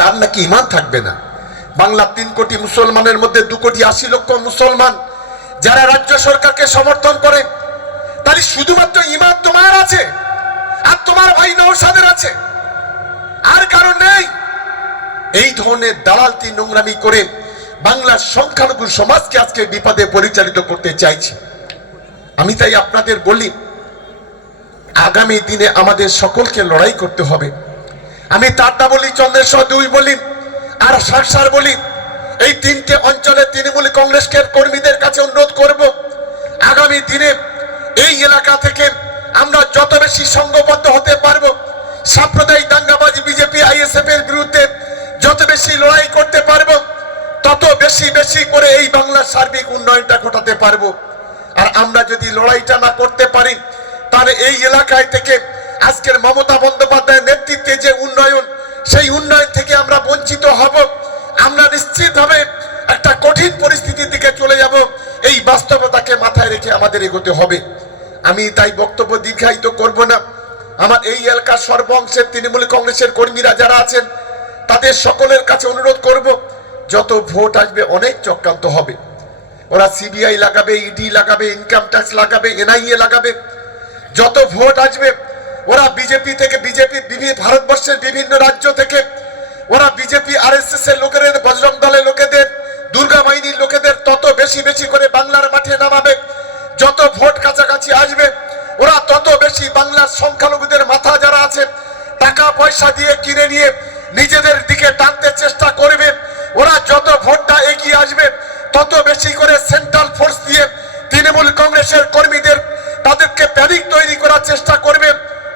তার নাকি ঈমান থাকবে না। বাংলা 3 কোটি মুসলমানের মধ্যে 2 কোটি 80 লক্ষ মুসলমান যারা রাজ্য সরকারকে সমর্থন করে, তাহলে শুধুমাত্র ঈমান তোমার আছে আর তোমার ভাই নওশাদের আছে, আর কারণ নেই। এই ধরনের দালালতি নোংরামি করে বাংলার সংখ্যালঘু সমাজকে আজকে বিপদে পরিচালিত করতে চাইছে। আমি তাই আপনাদের বলি, আগামী দিনে আমাদের সকলকে লড়াই করতে হবে। আমি তারটা বলি, চন্দ্রেশ্বর 2 বলি আর সারসার বলি, এই 3টে অঞ্চলে তৃণমূল কংগ্রেসের কর্মীদের কাছে অনুরোধ করব, আগামী দিনে এই এলাকা থেকে আমরা যত বেশি সংঘবদ্ধ হতে পারবো, সাম্প্রদায়িক দাঙ্গাবাজি বিজেপি আইএসএফ এর বিরুদ্ধে যত বেশি লড়াই করতে পারবো, তত বেশি বেশি করে এই বাংলার সার্বিক উন্নয়নটা ঘটাতে পারবো। আর আমরা যদি লড়াইটা না করতে পারি, তাহলে এই এলাকায় থেকে আজকের মমতা বন্দ্যোপাধ্যায়ের নেতৃত্বে যে উন্নয়ন, সেই উন্নয়ন থেকে আমরা বঞ্চিত হব। আমরা নিশ্চিতভাবে একটা কঠিন পরিস্থিতির দিকে চলে যাব। এই বাস্তবতাকে মাথায় রেখে আমাদের এগোতে হবে। আমি তাই বক্তব্য দীর্ঘায়িত করব না। আমার এই এলাকার সর্বংশের তৃণমূল কংগ্রেসের কর্মীরা যারা আছেন, তাদের সকলের কাছে অনুরোধ করব, যত ভোট আসবে অনেক চক্রান্ত হবে। ওরা সিবিআই লাগাবে, ইডি লাগাবে, ইনকাম ট্যাক্স লাগাবে, এনআইএ লাগাবে। যত ভোট আসবে ওরা বিজেপি থেকে, ভারতবর্ষের বিভিন্ন রাজ্য থেকে ওরা বিজেপি আরএসএস এর লোকেদের, বজরং দলের লোকেদের, দুর্গা বাহিনীর লোকেদের তত বেশি বেশি করে বাংলার মাঠে নামাবে। যত ভোট কাছাকাছি আসবে ওরা তত বেশি বাংলার সংখ্যালঘুদের মাথা যারা আছে টাকা পয়সা দিয়ে কিনে নিয়ে নিজেদের দিকে টানতে চেষ্টা করবে। ওরা যত ভোটটা এগিয়ে আসবে তত বেশি করে সেন্ট্রাল ফোর্স দিয়ে তৃণমূল কংগ্রেসের কর্মীদের তাদেরকে প্যানিক তৈরি করার চেষ্টা করবে।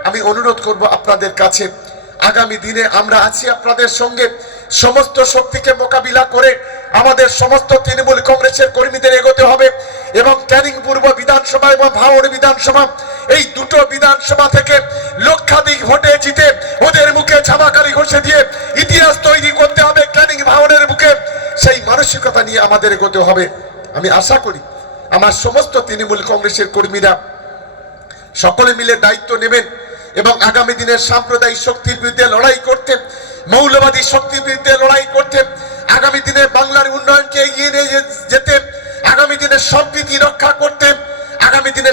আমি অনুরোধ করব আপনাদের কাছে, আগামী দিনে আমরা আছি আপনাদের সঙ্গে। সমস্ত শক্তিকে মোকাবিলা করে আমাদের সমস্ত তৃণমূল কংগ্রেসের কর্মীদের এগোতে হবে এবং ক্যানিং পূর্ব বিধানসভা এবং ভাঙড় বিধানসভা, এই দুটো বিধানসভা থেকে লক্ষাধিক ভোটে জিতে ওদের মুখে ছামাকারি ঘষে দিয়ে ইতিহাস তৈরি করতে হবে ক্যানিং ভাঙড়ের মুখে। সেই মানসিকতা নিয়ে আমাদের এগোতে হবে। আমি আশা করি আমার সমস্ত তৃণমূল কংগ্রেসের কর্মীরা সকলে মিলে দায়িত্ব নেবেন এবং আগামী দিনের সাম্প্রদায়িক শক্তির বিরুদ্ধে লড়াই করতে, মৌলবাদী শক্তির বিরুদ্ধে লড়াই করতে, আগামী দিনে বাংলার উন্নয়নকে এগিয়ে নিয়ে যেতে, আগামী দিনে সম্প্রীতি রক্ষা করতে, আগামী দিনে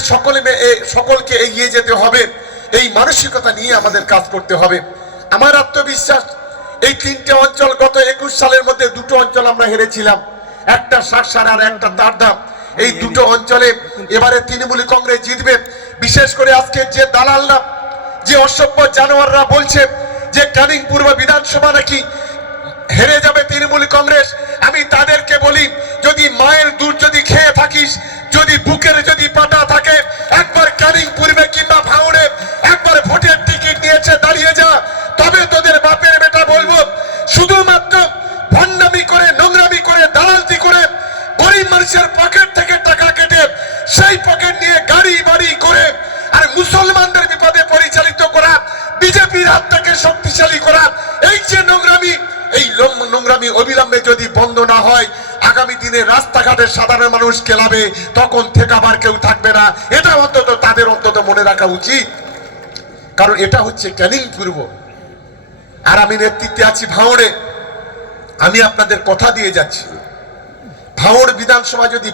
সকলকে এগিয়ে যেতে হবে। এই মানসিকতা নিয়ে আমাদের কাজ করতে হবে। আমার আত্মবিশ্বাস, এই 3টে অঞ্চল গত 21 সালের মধ্যে 2টো অঞ্চল আমরা হেরেছিলাম, একটা সারসার আর একটা তারদাম। এই 2টো অঞ্চলে এবারে তৃণমূল কংগ্রেস জিতবে। বিশেষ করে আজকে যে দালালরা, যে অসভ্য জানোয়াররা বলছে যে ক্যানিং পূর্ব বিধানসভা নাকি হেরে যাবে তৃণমূল কংগ্রেস, আমি তাদেরকে বলি, যদি মায়ের দুধ যদি খেয়ে থাকিস, যদি বুকের যদি পাটা থাকে, একবার ক্যানিং পূর্বে কিংবা ভাঙড়ে একবার ভোটের টিকিট নিয়েছে দাঁড়িয়ে যা, তবে তোদের বাপের বেটা বলবো। শুধুমাত্র ভণ্ডামি করে, নোংরামি করে, দালালতি করে, গরিব মানুষের পকেট থেকে টাকা কেটে সেই পকেট নিয়ে গাড়ি বাড়ি করে আর মুসলমানদের বিপদে পরিচালিত করা, বিজেপির হাতটাকে শক্তিশালী করা, এই যে নোংরামি, এই নোংরামি অবিলম্বে যদি বন্ধ না হয়, আগামী দিনে রাস্তাঘাটের সাধারণ মানুষ কেলাবে, তখন ঠেকাবার কেউ থাকবে না। এটা অন্তত তাদের মনে রাখা উচিত, কারণ এটা হচ্ছে ক্যানিং পূর্ব। আর আমি নেতৃত্বে আছি ভাঙড়ে। আমি আপনাদের কথা দিয়ে যাচ্ছি, ভাঙড় বিধানসভা যদি